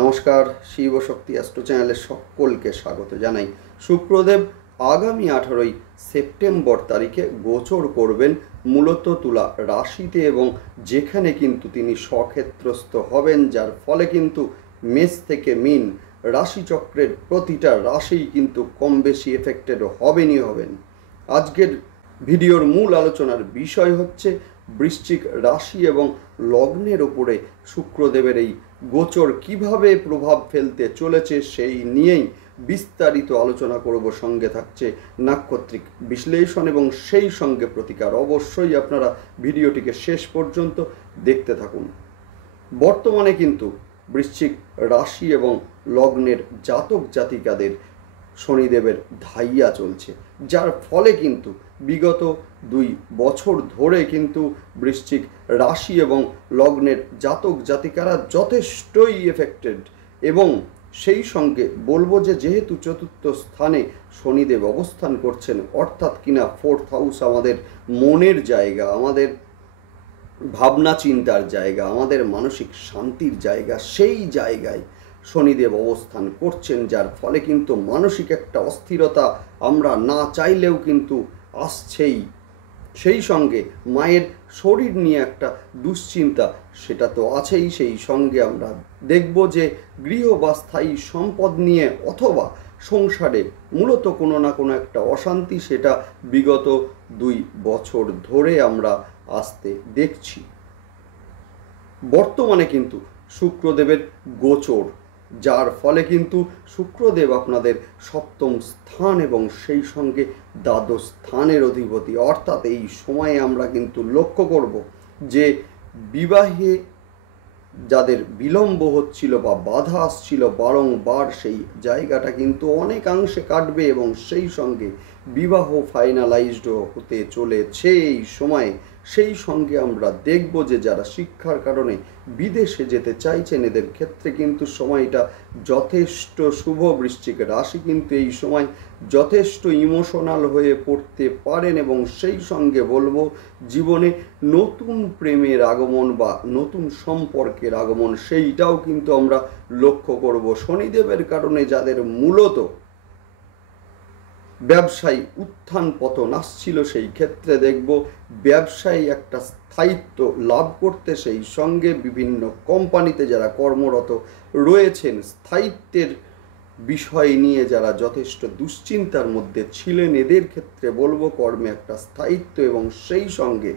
নমস্কার, শিবশক্তি অ্যাস্ট্রো চ্যানেলে সকলকে স্বাগত জানাই। শুক্রদেব আগামী 18ই সেপ্টেম্বর তারিখে গোচর করবেন মূলত তুলা রাশিতে, এবং যেখানে কিন্তু তিনি স্বক্ষেত্রস্থ হবেন, যার ফলে কিন্তু মেষ থেকে মীন রাশিচক্রের প্রতিটা রাশিই কিন্তু কম বেশি এফেক্টেড হবেন। আজকের ভিডিওর মূল আলোচনার বিষয় হচ্ছে বৃশ্চিক রাশি এবং লগ্নের উপরে শুক্রদেবের এই গোচর কিভাবে প্রভাব ফেলতে চলেছে সেই নিয়েই বিস্তারিত আলোচনা করব। সঙ্গে থাকছে নাক্ষত্রিক বিশ্লেষণ এবং সেই সঙ্গে প্রতিকার। অবশ্যই আপনারা ভিডিওটিকে শেষ পর্যন্ত দেখতে থাকুন। বর্তমানে কিন্তু বৃশ্চিক রাশি এবং লগ্নের জাতক জাতিকাদের শনিদেবের ধাইয়া চলছে, যার ফলে কিন্তু বিগত 2 বছর ধরে কিন্তু বৃশ্চিক রাশি এবং লগ্নের জাতক জাতিকারা যথেষ্টই এফেক্টেড। এবং সেই সঙ্গে বলবো যে যেহেতু চতুর্থ স্থানে শনিদেব অবস্থান করছেন, অর্থাৎ কিনা 4th হাউস আমাদের মনের জায়গা, আমাদের ভাবনা চিন্তার জায়গা, আমাদের মানসিক শান্তির জায়গা, সেই জায়গায় শনিদেব অবস্থান করছেন, যার ফলে কিন্তু মানসিক একটা অস্থিরতা আমরা না চাইলেও কিন্তু আসছেই। সেই সঙ্গে মায়ের শরীর নিয়ে একটা দুশ্চিন্তা সেটা তো আছেই। সেই সঙ্গে আমরা দেখব যে গৃহ বা স্থায়ী সম্পদ নিয়ে অথবা সংসারে মূলত কোনো না কোনো একটা অশান্তি, সেটা বিগত 2 বছর ধরে আমরা আসতে দেখছি। বর্তমানে কিন্তু শুক্রদেবের গোচর, যার ফলে কিন্তু শুক্রদেব আপনাদের 7ম স্থান এবং সেই সঙ্গে দ্বাদশ স্থানের অধিপতি। অর্থাৎ এই সময়ে আমরা কিন্তু লক্ষ্য করব যে বিবাহে যাদের বিলম্ব হচ্ছিল বা বাধা আসছিল বারংবার, সেই জায়গাটা কিন্তু অনেকাংশে কাটবে এবং সেই সঙ্গে বিবাহ ফাইনালাইজড হতে চলেছে এই সময়ে। সেই সঙ্গে আমরা দেখব যে যারা শিক্ষার কারণে বিদেশে যেতে চাইছেন, এদের ক্ষেত্রে কিন্তু সময়টা যথেষ্ট শুভ। বৃশ্চিক রাশি কিন্তু এই সময় যথেষ্ট ইমোশনাল হয়ে পড়তে পারেন এবং সেই সঙ্গে বলবো জীবনে নতুন প্রেমের আগমন বা নতুন সম্পর্কের আগমন, সেইটাও কিন্তু আমরা লক্ষ্য করব। শনিদেবের কারণে যাদের মূলত ব্যবসায়ী উত্থান পতন আসছিল, সেই ক্ষেত্রে দেখব ব্যবসায়ী একটা স্থায়িত্ব লাভ করতে, সেই সঙ্গে বিভিন্ন কোম্পানিতে যারা কর্মরত রয়েছেন, স্থায়িত্বের বিষয় নিয়ে যারা যথেষ্ট দুশ্চিন্তার মধ্যে ছিলেন, এদের ক্ষেত্রে বলবো কর্মে একটা স্থায়িত্ব এবং সেই সঙ্গে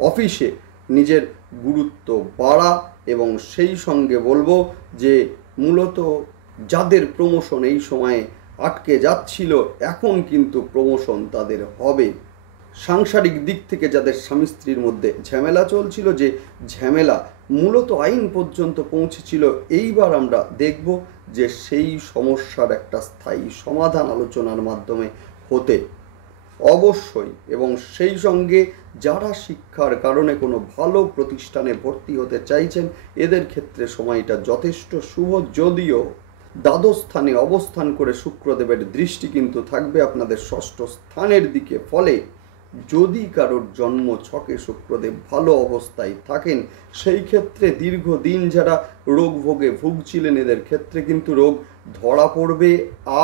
অফিসে নিজের গুরুত্ব বাড়া, এবং সেই সঙ্গে বলবো যে মূলত যাদের প্রমোশন এই সময়ে আটকে যাচ্ছিল, এখন কিন্তু প্রমোশন তাদের হবে। সাংসারিক দিক থেকে যাদের স্বামী স্ত্রীর মধ্যে ঝামেলা চলছিল, যে ঝামেলা মূলত আইন পর্যন্ত পৌঁছেছিল, এইবার আমরা দেখব যে সেই সমস্যার একটা স্থায়ী সমাধান আলোচনার মাধ্যমে হতে অবশ্যই। এবং সেই সঙ্গে যারা শিক্ষার কারণে কোনো ভালো প্রতিষ্ঠানে ভর্তি হতে চাইছেন, এদের ক্ষেত্রে সময়টা যথেষ্ট শুভ। যদিও দ্বাদশ স্থানে অবস্থান করে শুক্রদেবের দৃষ্টি কিন্তু থাকবে আপনাদের 6ষ্ঠ স্থানের দিকে, ফলে যদি কারোর জন্ম ছকে শুক্রদেব ভালো অবস্থায় থাকেন, সেই ক্ষেত্রে দীর্ঘদিন যারা রোগ ভোগে ভুগছিলেন, এদের ক্ষেত্রে কিন্তু রোগ ধরা পড়বে।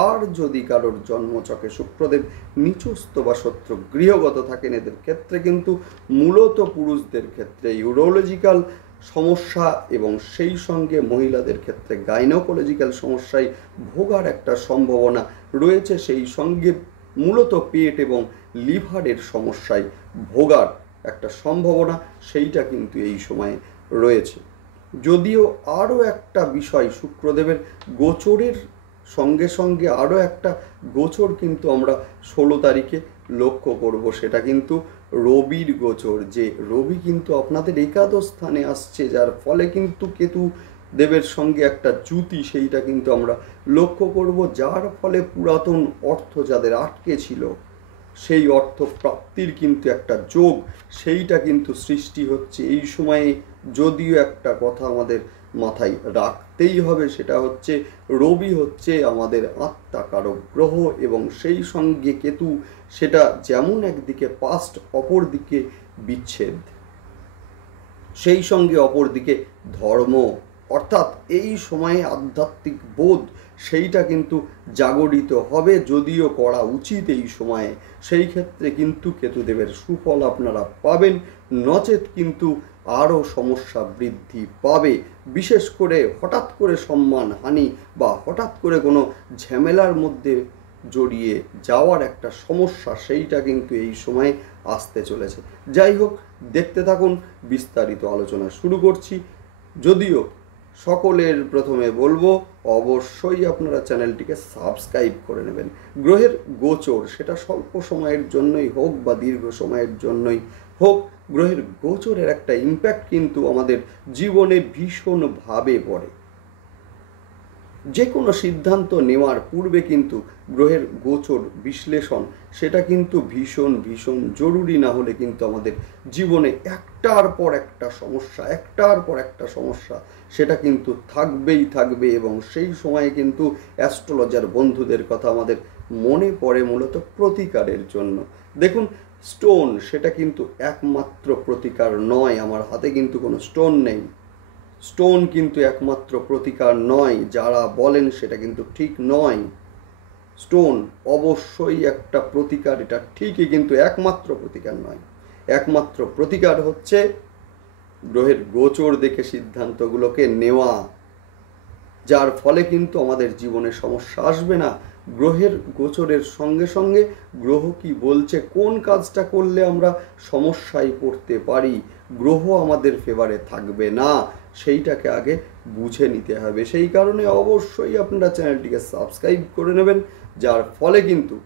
আর যদি কারোর জন্ম ছকে শুক্রদেব নিচস্থ বা শত্রু গৃহগত থাকেন, এদের ক্ষেত্রে কিন্তু মূলত পুরুষদের ক্ষেত্রে ইউরোলজিক্যাল সমস্যা এবং সেই সঙ্গে মহিলাদের ক্ষেত্রে গাইনোকোলজিক্যাল সমস্যায় ভোগার একটা সম্ভাবনা রয়েছে। সেই সঙ্গে মূলত পেট এবং লিভারের সমস্যায় ভোগার একটা সম্ভাবনা, সেইটা কিন্তু এই সময়ে রয়েছে। যদিও আরও একটা বিষয়, শুক্রদেবের গোচরের সঙ্গে সঙ্গে আরও একটা গোচর কিন্তু আমরা 16 তারিখে লক্ষ্য করব, সেটা কিন্তু রবির গোচর। যে রবি কিন্তু আপনাদের একাদশ স্থানে আসছে, যার ফলে কিন্তু কেতু দেবের সঙ্গে একটা জুতি, সেইটা কিন্তু আমরা লক্ষ্য করব, যার ফলে পুরাতন অর্থ যাদের আটকে ছিল, সেই অর্থ প্রাপ্তির কিন্তু একটা যোগ, সেইটা কিন্তু সৃষ্টি হচ্ছে এই সময়ে। যদিও একটা কথা আমাদের মাথায় রাখতেই হবে, সেটা হচ্ছে রবি হচ্ছে আমাদের আত্মাকারক গ্রহ এবং সেই সঙ্গে কেতু, সেটা যেমন একদিকে পাস্ট, অপর দিকে বিচ্ছেদ, সেই সঙ্গে অপর দিকে ধর্ম, অর্থাৎ এই সময়ে আধ্যাত্মিক বোধ সেইটা কিন্তু জাগরিত হবে, যদিও করা উচিত এই সময়ে। সেই ক্ষেত্রে কিন্তু কেতুদেবের সুফল আপনারা পাবেন, নচেত কিন্তু আরও সমস্যা বৃদ্ধি পাবে। বিশেষ করে হঠাৎ করে সম্মানহানি বা হঠাৎ করে কোনো ঝামেলার মধ্যে জড়িয়ে যাওয়ার একটা সমস্যা, সেইটা কিন্তু এই সময় আসতে চলেছে। যাই হোক, দেখতে থাকুন, বিস্তারিত আলোচনা শুরু করছি। যদিও সকলের প্রথমে বলবো অবশ্যই আপনারা চ্যানেলটিকে সাবস্ক্রাইব করে নেবেন। গ্রহের গোচর সেটা স্বল্প সময়ের জন্যই হোক বা দীর্ঘ সময়ের জন্যই হোক, গ্রহের গোচরের একটা ইম্প্যাক্ট কিন্তু আমাদের জীবনে ভীষণভাবে পড়ে। যে কোনো সিদ্ধান্ত নেওয়ার পূর্বে কিন্তু গ্রহের গোচর বিশ্লেষণ সেটা কিন্তু ভীষণ ভীষণ জরুরি। না হলে কিন্তু আমাদের জীবনে একটার পর একটা সমস্যা সেটা কিন্তু থাকবেই থাকবে। এবং সেই সময়ে কিন্তু অ্যাস্ট্রোলজার বন্ধুদের কথা আমাদের মনে পড়ে মূলত প্রতিকারের জন্য। দেখুন, স্টোন সেটা কিন্তু একমাত্র প্রতিকার নয়। আমার হাতে কিন্তু কোনো স্টোন নেই, স্টোন কিন্তু একমাত্র প্রতিকার নয়। যারা বলেন সেটা কিন্তু ঠিক নয়। স্টোন অবশ্যই একটা প্রতিকার, এটা ঠিকই, কিন্তু একমাত্র প্রতিকার নয়। একমাত্র প্রতিকার হচ্ছে গ্রহের গোচর দেখে সিদ্ধান্তগুলোকে নেওয়া, যার ফলে কিন্তু আমাদের জীবনে সমস্যা আসবে না। গ্রহের গোচরের সঙ্গে সঙ্গে গ্রহ কি বলছে, কোন কাজটা করলে আমরা সমস্যায় পড়তে পারি, গ্রহ আমাদের ফেভারে থাকবে না, সেইটাকে আগে বুঝে নিতে হবে। সেই কারণে অবশ্যই আপনারা চ্যানেলটিকে সাবস্ক্রাইব করে নেবেন, যার ফলে কিন্তু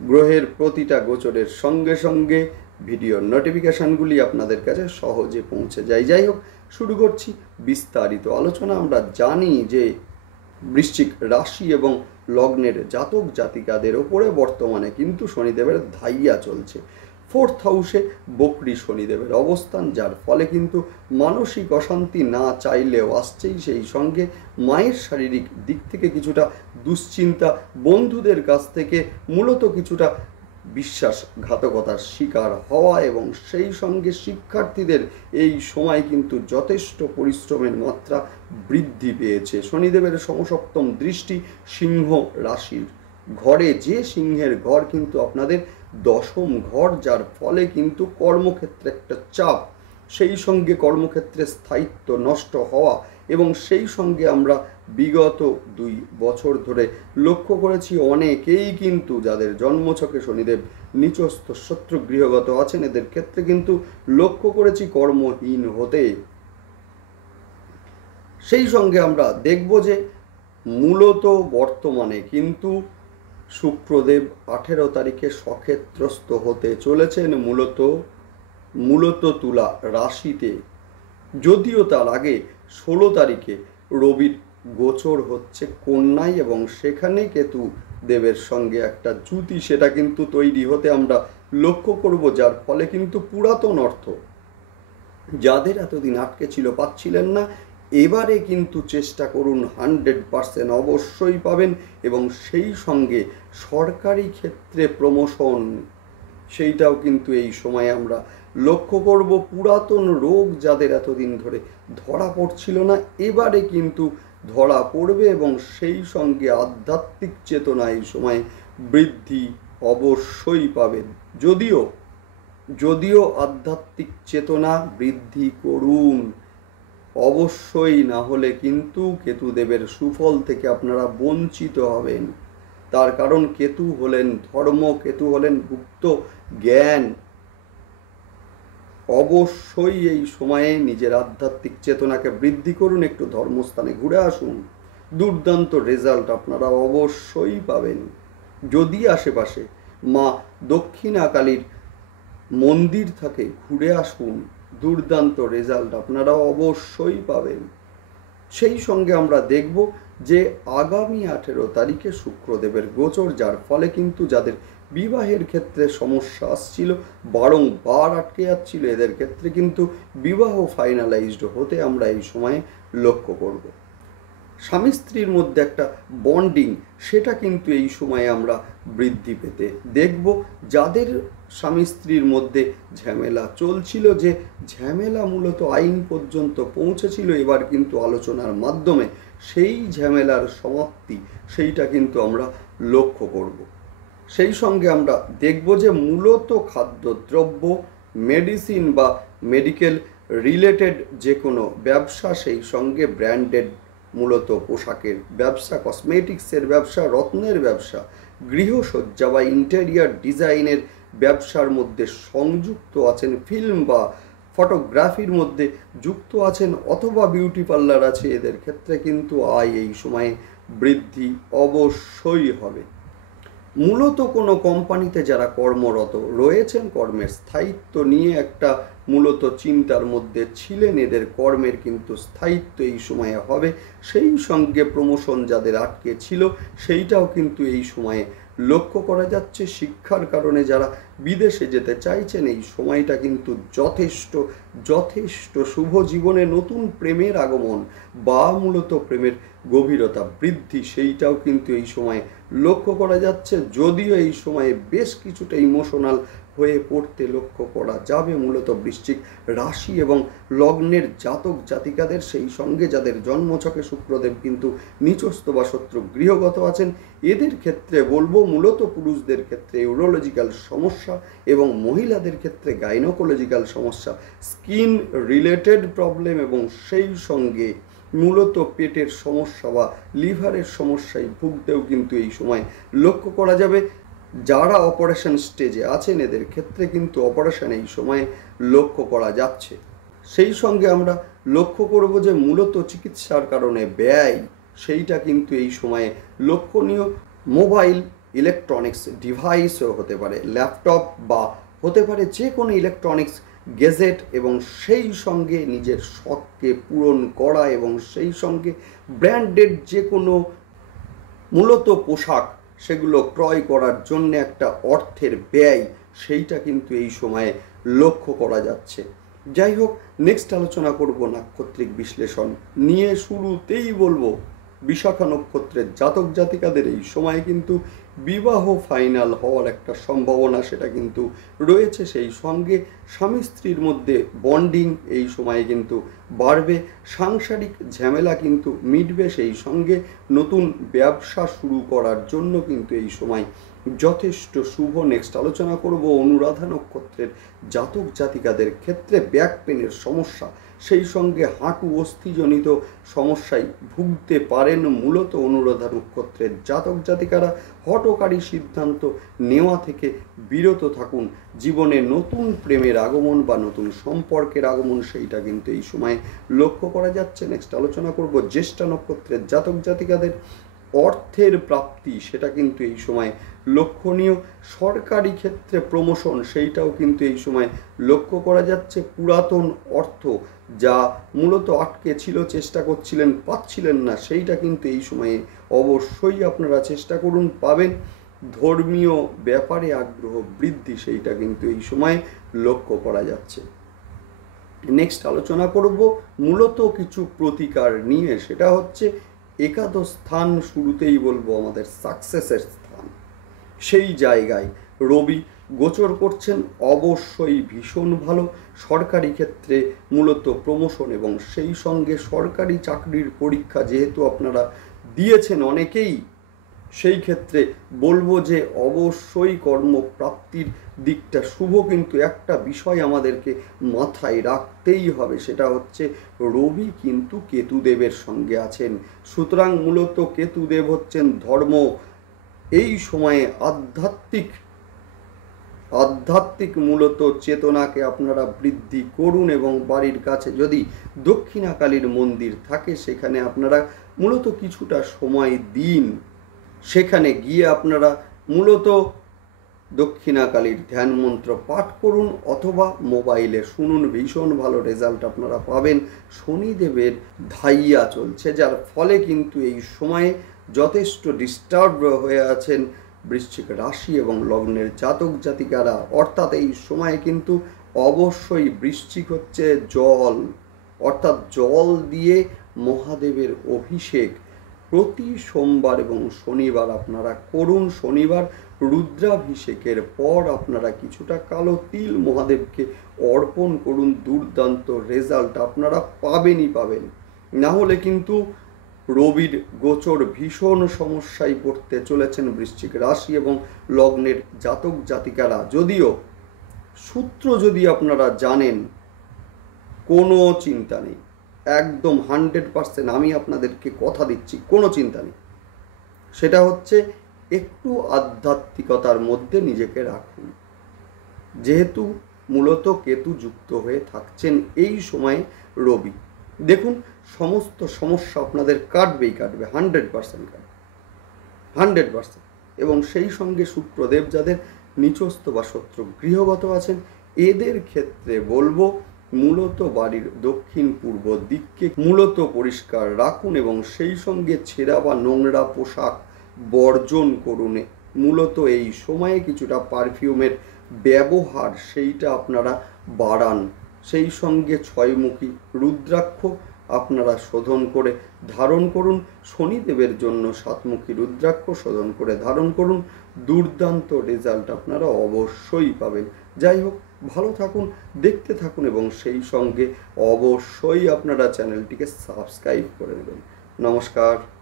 গ্রহের প্রতিটা গোচরের সঙ্গে সঙ্গে ভিডিওর নোটিফিকেশানগুলি আপনাদের কাছে সহজে পৌঁছে যায়। যাই হোক, শুরু করছি বিস্তারিত আলোচনা। আমরা জানি যে বৃশ্চিক রাশি এবং লগ্নের জাতক জাতিকাদের ওপরে বর্তমানে কিন্তু শনিদেবের ধাইয়া চলছে। 4th হাউসে বকরি শনিদেবের অবস্থান, যার ফলে কিন্তু মানসিক অশান্তি না চাইলেও আসছেই। সেই সঙ্গে মায়ের শারীরিক দিক থেকে কিছুটা দুশ্চিন্তা, বন্ধুদের কাছ থেকে মূলত কিছুটা বিশ্বাসঘাতকতার শিকার হওয়া, এবং সেই সঙ্গে শিক্ষার্থীদের এই সময় কিন্তু যথেষ্ট পরিশ্রমের মাত্রা বৃদ্ধি পেয়েছে। শনিদেবের সমসপ্তম দৃষ্টি সিংহ রাশির ঘরে, যে সিংহের ঘর কিন্তু আপনাদের 10ম ঘর, যার ফলে কিন্তু কর্মক্ষেত্রে একটা চাপ, সেই সঙ্গে কর্মক্ষেত্রে স্থায়িত্ব নষ্ট হওয়া, এবং সেই সঙ্গে আমরা বিগত 2 বছর ধরে লক্ষ্য করেছি অনেকেই কিন্তু যাদের জন্মছকে শনিদেব নিচস্থ শত্রু গৃহগত আছেন, এদের ক্ষেত্রে কিন্তু লক্ষ্য করেছি কর্মহীন হতে। সেই সঙ্গে আমরা দেখব যে মূলত বর্তমানে কিন্তু শুক্রদেব 18 তারিখে সক্ষেত্রস্থ হতে চলেছেন মূলত তুলা রাশিতে। যদিও তার আগে 16 তারিখে রবির গোচর হচ্ছে কন্যায়, এবং সেখানে কেতু দেবের সঙ্গে একটা জুতি সেটা কিন্তু তৈরি হতে আমরা লক্ষ্য করব, যার ফলে কিন্তু পুরাতন অর্থ যাদের এতদিন আটকে ছিল পাচ্ছিলেন না, এবারে কিন্তু চেষ্টা করুন 100% অবশ্যই পাবেন। এবং সেই সঙ্গে সরকারি ক্ষেত্রে প্রমোশন সেইটাও কিন্তু এই সময়ে আমরা লক্ষ্য করব। পুরাতন রোগ যাদের এতদিন ধরে ধরা পড়ছিল না, এবারে কিন্তু ধরা পড়বে, এবং সেই সঙ্গে আধ্যাত্মিক চেতনা এই সময় বৃদ্ধি অবশ্যই পাবেন। যদিও আধ্যাত্মিক চেতনা বৃদ্ধি করুন অবশ্যই, না হলে কিন্তু কেতুদেবের সুফল থেকে আপনারা বঞ্চিত হবেন। তার কারণ কেতু হলেন ধর্ম, কেতু হলেন গুপ্ত জ্ঞান। অবশ্যই এই সময়ে নিজের আধ্যাত্মিক চেতনাকে বৃদ্ধি করুন, একটু ধর্মস্থানে ঘুরে আসুন, দুর্দান্ত রেজাল্ট আপনারা অবশ্যই পাবেন। যদি আশেপাশে মা দক্ষিণা কালীর মন্দির থাকে, ঘুরে আসুন, দুর্দান্ত রেজাল্ট আপনারা অবশ্যই পাবেন। সেই সঙ্গে আমরা দেখব যে আগামী 18 তারিখে শুক্রদেবের গোচর, যার ফলে কিন্তু যাদের বিবাহের ক্ষেত্রে সমস্যা আসছিল, বারংবার আটকে যাচ্ছিল, এদের ক্ষেত্রে কিন্তু বিবাহ ফাইনালাইজড হতে আমরা এই সময়ে লক্ষ্য করব। স্বামী স্ত্রীর মধ্যে একটা বন্ডিং সেটা কিন্তু এই সময়ে আমরা বৃদ্ধি পেতে দেখব। যাদের স্বামী স্ত্রীর মধ্যে ঝামেলা চলছিল, যে ঝামেলা মূলত আইন পর্যন্ত পৌঁছেছিল, এবার কিন্তু আলোচনার মাধ্যমে সেই ঝামেলার সমাপ্তি সেইটা কিন্তু আমরা লক্ষ্য করব। সেই সঙ্গে আমরা দেখব যে মূলত খাদ্যদ্রব্য, মেডিসিন বা মেডিকেল রিলেটেড যে কোনো ব্যবসা, সেই সঙ্গে ব্র্যান্ডেড মূলত পোশাকের ব্যবসা, কসমেটিক্সের ব্যবসা, রত্নের ব্যবসা, গৃহসজ্জা বা ইন্টেরিয়ার ডিজাইনের ব্যবসার মধ্যে সংযুক্ত আছেন, ফিল্ম বা ফটোগ্রাফির মধ্যে যুক্ত আছেন, অথবা বিউটি পার্লার আছে, এদের ক্ষেত্রে কিন্তু আয় এই সময়ে বৃদ্ধি অবশ্যই হবে। মূলত কোনো কোম্পানিতে যারা কর্মরত রয়েছেন, কর্মের স্থায়িত্ব নিয়ে একটা মূলত চিন্তার মধ্যে ছিলেন, এদের কর্মের কিন্তু স্থায়িত্ব এই সময়ে হবে। সেই সঙ্গে প্রমোশন যাদের আটকে ছিল সেইটাও কিন্তু এই সময়ে লক্ষ্য করা যাচ্ছে। শিক্ষার কারণে যারা বিদেশে যেতে চাইছেন, এই সময়টা কিন্তু যথেষ্ট শুভ। জীবনে নতুন প্রেমের আগমন বা মূলত প্রেমের গভীরতা বৃদ্ধি, সেইটাও কিন্তু এই সময়ে লক্ষ্য করা যাচ্ছে। যদিও এই সময়ে বেশ কিছুটা ইমোশনাল হয়ে পড়তে লক্ষ্য করা যাবে মূলত বৃশ্চিক রাশি এবং লগ্নের জাতক জাতিকাদের, সেই সঙ্গে যাদের জন্মছকে শুক্রদেব কিন্তু নিচস্থ বা শত্রু গৃহগত আছেন, এদের ক্ষেত্রে বলবো মূলত পুরুষদের ক্ষেত্রে ইউরোলজিক্যাল সমস্যা এবং মহিলাদের ক্ষেত্রে গাইনোকোলজিক্যাল সমস্যা, স্কিন রিলেটেড প্রবলেম এবং সেই সঙ্গে মূলত পেটের সমস্যা বা লিভারের সমস্যায় ভুগতেও কিন্তু এই সময় লক্ষ্য করা যাবে। যারা অপারেশন স্টেজে আছেন এদের ক্ষেত্রে কিন্তু অপারেশন এই সময়ে লক্ষ্য করা যাচ্ছে। সেই সঙ্গে আমরা লক্ষ্য করব যে মূলত চিকিৎসার কারণে ব্যয় সেইটা কিন্তু এই সময়ে লক্ষণীয়। মোবাইল ইলেকট্রনিক্স ডিভাইসও হতে পারে, ল্যাপটপ বা হতে পারে যে কোনো ইলেকট্রনিক্স গেজেট, এবং সেই সঙ্গে নিজের শখকে পূরণ করা এবং সেই সঙ্গে ব্র্যান্ডেড যে কোনো মূলত পোশাক সেগুলো ক্রয় করার জন্য একটা অর্থের ব্যয় সেইটা কিন্তু এই সময়ে লক্ষ্য করা যাচ্ছে। যাই হোক, নেক্সট আলোচনা করব নাক্ষত্রিক বিশ্লেষণ নিয়ে। শুরুতেই বলবো বিশাখা নক্ষত্রের জাতক জাতিকাদের এই সময় কিন্তু বিবাহ ফাইনাল হওয়ার একটা সম্ভাবনা সেটা কিন্তু রয়েছে। সেই সঙ্গে স্বামী স্ত্রীর মধ্যে বন্ডিং এই সময়ে কিন্তু বাড়বে, সাংসারিক ঝামেলা কিন্তু মিটবে। সেই সঙ্গে নতুন ব্যবসা শুরু করার জন্য কিন্তু এই সময় যথেষ্ট শুভ। নেক্সট আলোচনা করব অনুরাধা নক্ষত্রের জাতক জাতিকাদের ক্ষেত্রে ব্যাক পেনের সমস্যা, সেই সঙ্গে হাঁটু অস্থিজনিত সমস্যায় ভুগতে পারেন মূলত অনুরাধা নক্ষত্রের জাতক জাতিকারা। হঠকারী সিদ্ধান্ত নেওয়া থেকে বিরত থাকুন। জীবনে নতুন প্রেমের আগমন বা নতুন সম্পর্কের আগমন সেইটা কিন্তু এই সময় লক্ষ্য করা যাচ্ছে। নেক্সট আলোচনা করব জ্যেষ্ঠা নক্ষত্রের জাতক জাতিকাদের অর্থের প্রাপ্তি, সেটা কিন্তু এই সময় লক্ষণীয়। সরকারি ক্ষেত্রে প্রমোশন সেইটাও কিন্তু এই সময় লক্ষ্য করা যাচ্ছে। পুরাতন অর্থ যা মূলত আটকে ছিল, চেষ্টা করছিলেন পাচ্ছিলেন না, সেইটা কিন্তু এই সময়ে অবশ্যই আপনারা চেষ্টা করুন, পাবেন। ধর্মীয় ব্যাপারে আগ্রহ বৃদ্ধি সেইটা কিন্তু এই সময় লক্ষ্য করা যাচ্ছে। নেক্সট আলোচনা করব মূলত কিছু প্রতিকার নিয়ে, সেটা হচ্ছে একাদশ স্থান। শুরুতেই বলবো আমাদের সাকসেসের স্থান, সেই জায়গায় রবি গোচর করছেন, অবশ্যই ভীষণ ভালো। সরকারি ক্ষেত্রে মূলত প্রমোশন এবং সেই সঙ্গে সরকারি চাকরির পরীক্ষা যেহেতু আপনারা দিয়েছেন অনেকেই, সেই ক্ষেত্রে বলবো যে অবশ্যই কর্মপ্রাপ্তির দিকটা শুভ। কিন্তু একটা বিষয় আমাদেরকে মাথায় রাখতেই হবে, সেটা হচ্ছে রবি কিন্তু কেতুদেবের সঙ্গে আছেন। সুতরাং মূলত কেতুদেব হচ্ছেন ধর্ম। এই সময়ে আধ্যাত্মিক মূলত চেতনাকে আপনারা বৃদ্ধি করুন এবং বাড়ির কাছে যদি দক্ষিণাকালীর মন্দির থাকে সেখানে আপনারা মূলত কিছুটা সময় দিন। সেখানে গিয়ে আপনারা মূলত দক্ষিণাকালীর ধ্যান মন্ত্র পাঠ করুন অথবা মোবাইলে শুনুন, ভীষণ ভালো রেজাল্ট আপনারা পাবেন। শনিদেবের ধাইয়া চলছে, যার ফলে কিন্তু এই সময়ে যথেষ্ট ডিস্টার্ব হয়ে আছেন বৃশ্চিক রাশি এবং লগ্নের জাতক জাতিকারা। অর্থাৎ এই সময়ে কিন্তু অবশ্যই বৃশ্চিক হচ্ছে জল, অর্থাৎ জল দিয়ে মহাদেবের অভিষেক প্রতি সোমবার এবং শনিবার আপনারা করুন। শনিবার রুদ্রাভিষেকের পর আপনারা কিছুটা কালো তিল মহাদেবকে অর্পণ করুন। দুর্দান্ত রেজাল্ট আপনারা পাবেনই পাবেন। না হলে কিন্তু রবির গোচর ভীষণ সমস্যায় পড়তে চলেছেন বৃশ্চিক রাশি এবং লগ্নের জাতক জাতিকারা। যদিও সূত্র যদি আপনারা জানেন, কোনো চিন্তা নেই, একদম 100% আমি আপনাদেরকে কথা দিচ্ছি, কোনো চিন্তা নেই। সেটা হচ্ছে একটু আধ্যাত্মিকতার মধ্যে নিজেকে রাখুন। যেহেতু মূলত কেতু যুক্ত হয়ে থাকছেন এই সময়ে রবি, দেখুন সমস্ত সমস্যা আপনাদের কাটবেই কাটবে, 100% কাটবে, 100%। এবং সেই সঙ্গে শুক্রদেব যাদের নিচস্থ বা শত্রু গৃহগত আছেন, এদের ক্ষেত্রে বলবো মূলত বাড়ির দক্ষিণ পূর্ব দিককে মূলত পরিষ্কার রাখুন এবং সেই সঙ্গে ছেঁড়া বা নোংরা পোশাক বর্জন করুন। মূলত এই সময়ে কিছুটা পারফিউমের ব্যবহার সেইটা আপনারা বাড়ান। সেই সঙ্গে ছয়মুখী রুদ্রাক্ষ আপনারা শোধন করে ধারণ করুন। শনিদেবের জন্য সাতমুখী রুদ্রাক্ষ শোধন করে ধারণ করুন। দুর্দান্ত রেজাল্ট আপনারা অবশ্যই পাবেন। যাই হোক, ভালো থাকুন, দেখতে থাকুন এবং সেই সঙ্গে অবশ্যই আপনারা চ্যানেলটিকে সাবস্ক্রাইব করে নেবেন। নমস্কার।